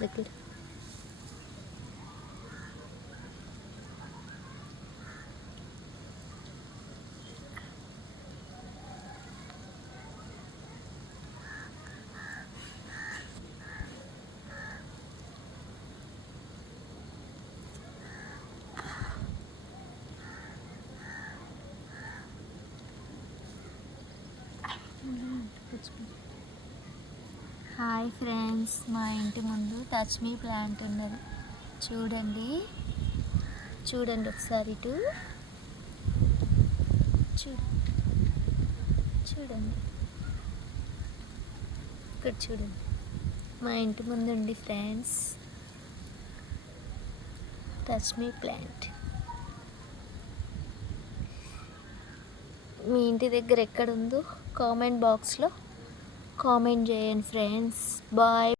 దగ్గర hi friends, మా ఇంటి ముందు టచ్ మీ ప్లాంట్ ఉన్నది. చూడండి చూడండి ఒకసారి ఇటు చూడండి ఇక్కడ చూడండి. మా ఇంటి ముందు ఉండి ఫ్రెండ్స్ టచ్ మీ ప్లాంట్. మీ ఇంటి దగ్గర ఎక్కడ ఉందో కామెంట్ బాక్స్లో కామెంట్ చేయండి ఫ్రెండ్స్. బాయ్.